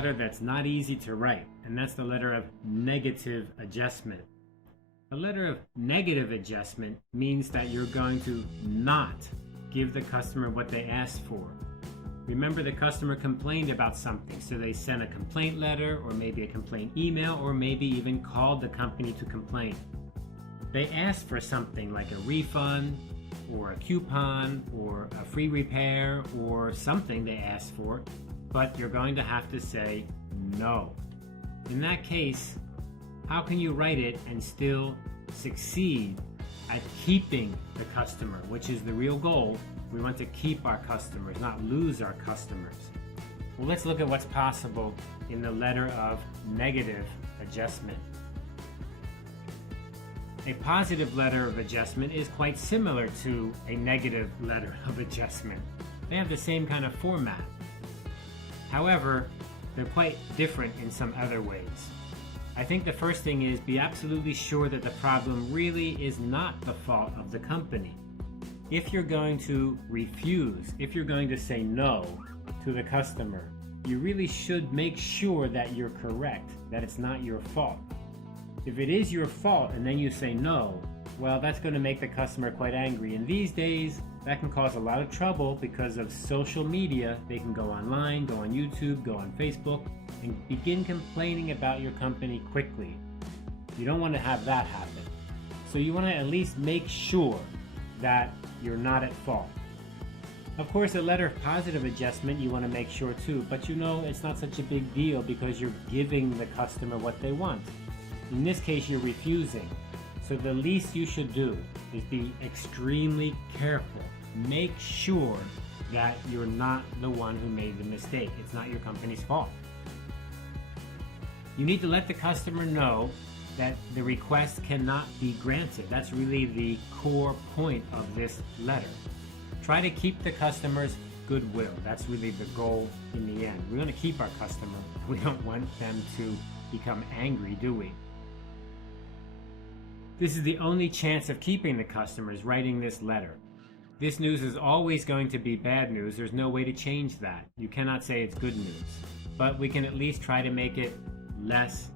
letter that's not easy to write, and that's the letter of negative adjustment. A letter of negative adjustment means that you're going to not give the customer what they asked for. Remember, the customer complained about something, so they sent a complaint letter, or maybe a complaint email, or maybe even called the company to complain. They asked for something like a refund, or a coupon, or a free repair, or something they asked for, but you're going to have to say no. In that case, how can you write it and still succeed at keeping the customer, which is the real goal? We want to keep our customers, not lose our customers. Well, let's look at what's possible in the letter of negative adjustment. A positive letter of adjustment is quite similar to a negative letter of adjustment. They have the same kind of format. However, they're quite different in some other ways. I think the first thing is be absolutely sure that the problem really is not the fault of the company. If you're going to refuse, if you're going to say no to the customer, you really should make sure that you're correct, that it's not your fault. If it is your fault and then you say no, well, that's going to make the customer quite angry. And these days, that can cause a lot of trouble because of social media. They can go online, go on YouTube, go on Facebook, and begin complaining about your company quickly. You don't want to have that happen. So you want to at least make sure that you're not at fault. Of course, a letter of positive adjustment you want to make sure too, but you know it's not such a big deal because you're giving the customer what they want. In this case, you're refusing. So the least you should do is be extremely careful. Make sure that you're not the one who made the mistake. It's not your company's fault. You need to let the customer know that the request cannot be granted. That's really the core point of this letter. Try to keep the customer's goodwill. That's really the goal in the end. We want to keep our customer. We don't want them to become angry, do we? This is the only chance of keeping the customers, writing this letter. This news is always going to be bad news. There's no way to change that. You cannot say it's good news. But we can at least try to make it less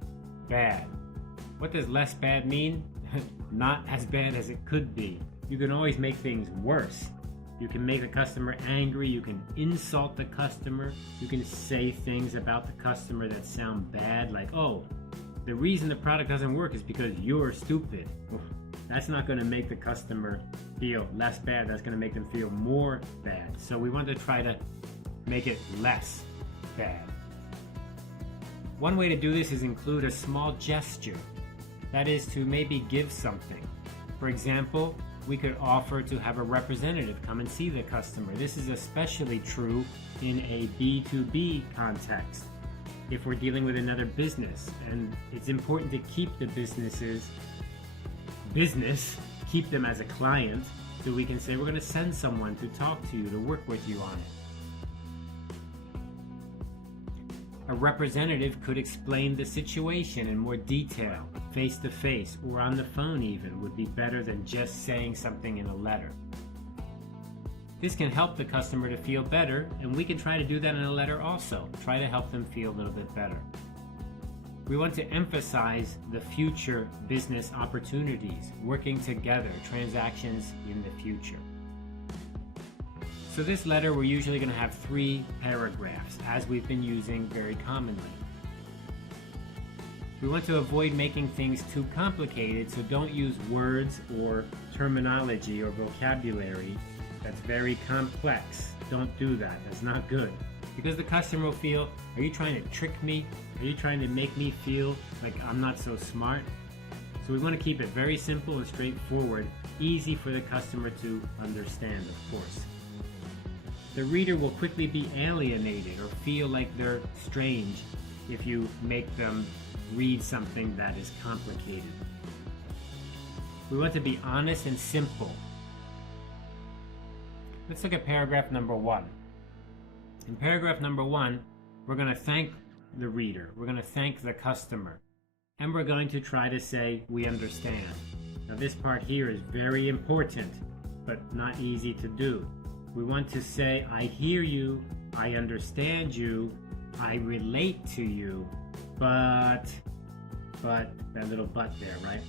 bad. What does less bad mean? Not as bad as it could be. You can always make things worse. You can make the customer angry. You can insult the customer. You can say things about the customer that sound bad, like, oh, the reason the product doesn't work is because you're stupid. That's not going to make the customer feel less bad. That's going to make them feel more bad. So we want to try to make it less bad. One way to do this is include a small gesture. That is to maybe give something. For example, we could offer to have a representative come and see the customer. This is especially true in a B2B context. If we're dealing with another business, and it's important to keep the business, keep them as a client, so we can say we're going to send someone to talk to you, to work with you on it. A representative could explain the situation in more detail, face to face, or on the phone even, would be better than just saying something in a letter. This can help the customer to feel better, and we can try to do that in a letter also. Try to help them feel a little bit better. We want to emphasize the future business opportunities, working together, transactions in the future. So this letter, we're usually going to have 3 paragraphs, as we've been using very commonly. We want to avoid making things too complicated, so don't use words or terminology or vocabulary that's very complex. Don't do that. That's not good. Because the customer will feel, are you trying to trick me? Are you trying to make me feel like I'm not so smart? So we want to keep it very simple and straightforward, easy for the customer to understand, of course. The reader will quickly be alienated or feel like they're strange if you make them read something that is complicated. We want to be honest and simple. Let's look at paragraph number 1. In paragraph number 1, we're going to thank the reader. We're going to thank the customer. And we're going to try to say, we understand. Now this part here is very important, but not easy to do. We want to say, I hear you, I understand you, I relate to you, but that little but there, right?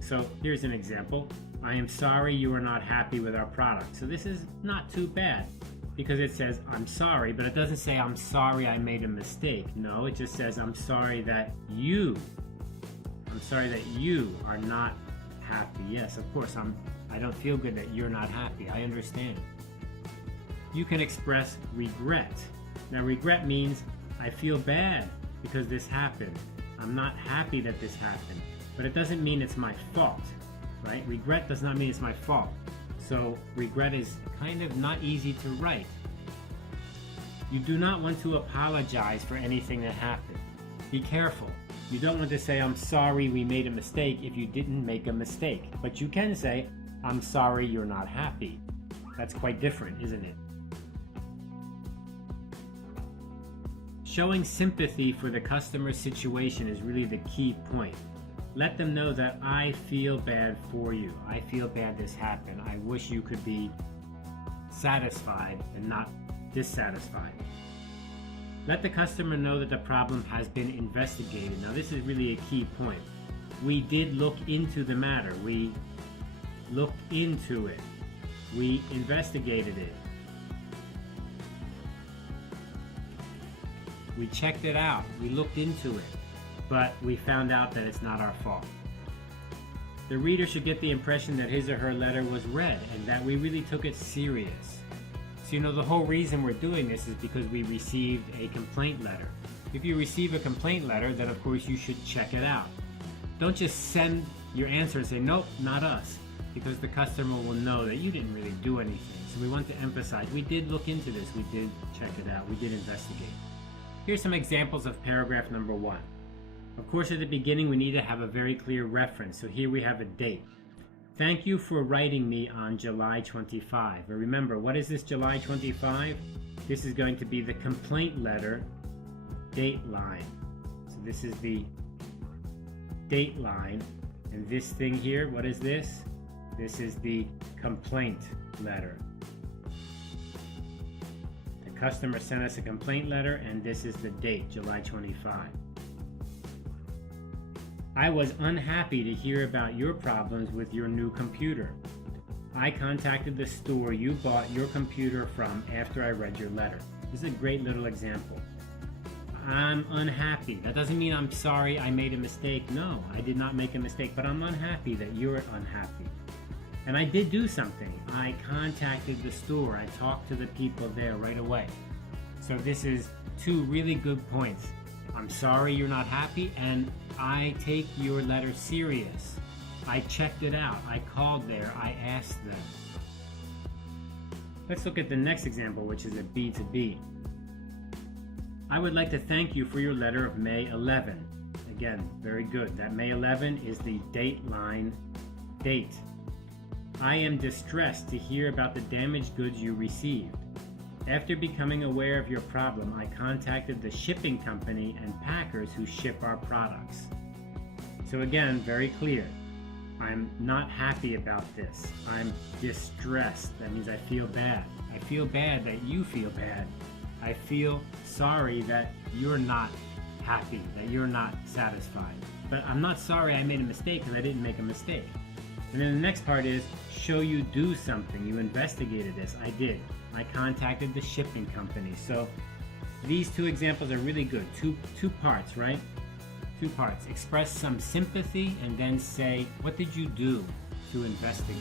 So here's an example. I am sorry you are not happy with our product. So this is not too bad because it says I'm sorry, but it doesn't say I'm sorry I made a mistake. No, it just says I'm sorry that you are not happy. Yes, of course, I don't feel good that you're not happy. I understand. You can express regret. Now, regret means I feel bad because this happened. I'm not happy that this happened, but it doesn't mean it's my fault, right? Regret does not mean it's my fault. So regret is kind of not easy to write. You do not want to apologize for anything that happened. Be careful. You don't want to say, I'm sorry we made a mistake if you didn't make a mistake. But you can say, I'm sorry you're not happy. That's quite different, isn't it? Showing sympathy for the customer's situation is really the key point. Let them know that I feel bad for you. I feel bad this happened. I wish you could be satisfied and not dissatisfied. Let the customer know that the problem has been investigated. Now, this is really a key point. We did look into the matter. We looked into it. We investigated it. We checked it out. We looked into it. But we found out that it's not our fault. The reader should get the impression that his or her letter was read and that we really took it serious. So, the whole reason we're doing this is because we received a complaint letter. If you receive a complaint letter, then of course you should check it out. Don't just send your answer and say, nope, not us, because the customer will know that you didn't really do anything. So we want to emphasize, we did look into this, we did check it out, we did investigate. Here's some examples of paragraph number 1. Of course, at the beginning, we need to have a very clear reference. So here we have a date. Thank you for writing me on July 25. But remember, what is this July 25? This is going to be the complaint letter date line. So this is the date line. And this thing here, what is this? This is the complaint letter. The customer sent us a complaint letter, and this is the date, July 25. I was unhappy to hear about your problems with your new computer. I contacted the store you bought your computer from after I read your letter. This is a great little example. I'm unhappy. That doesn't mean I'm sorry I made a mistake. No, I did not make a mistake, but I'm unhappy that you're unhappy. And I did do something. I contacted the store. I talked to the people there right away. So this is 2 really good points. I'm sorry you're not happy, and I take your letter serious. I checked it out. I called there. I asked them. Let's look at the next example, which is a B to B. I would like to thank you for your letter of May 11. Again, very good. That May 11 is the date line date. I am distressed to hear about the damaged goods you received. After becoming aware of your problem, I contacted the shipping company and packers who ship our products. So again, very clear. I'm not happy about this. I'm distressed. That means I feel bad. I feel bad that you feel bad. I feel sorry that you're not happy, that you're not satisfied. But I'm not sorry I made a mistake because I didn't make a mistake. And then the next part is, show you do something. You investigated this. I did. I contacted the shipping company. So these 2 examples are really good. Two parts, right? 2 parts. Express some sympathy and then say, what did you do to investigate?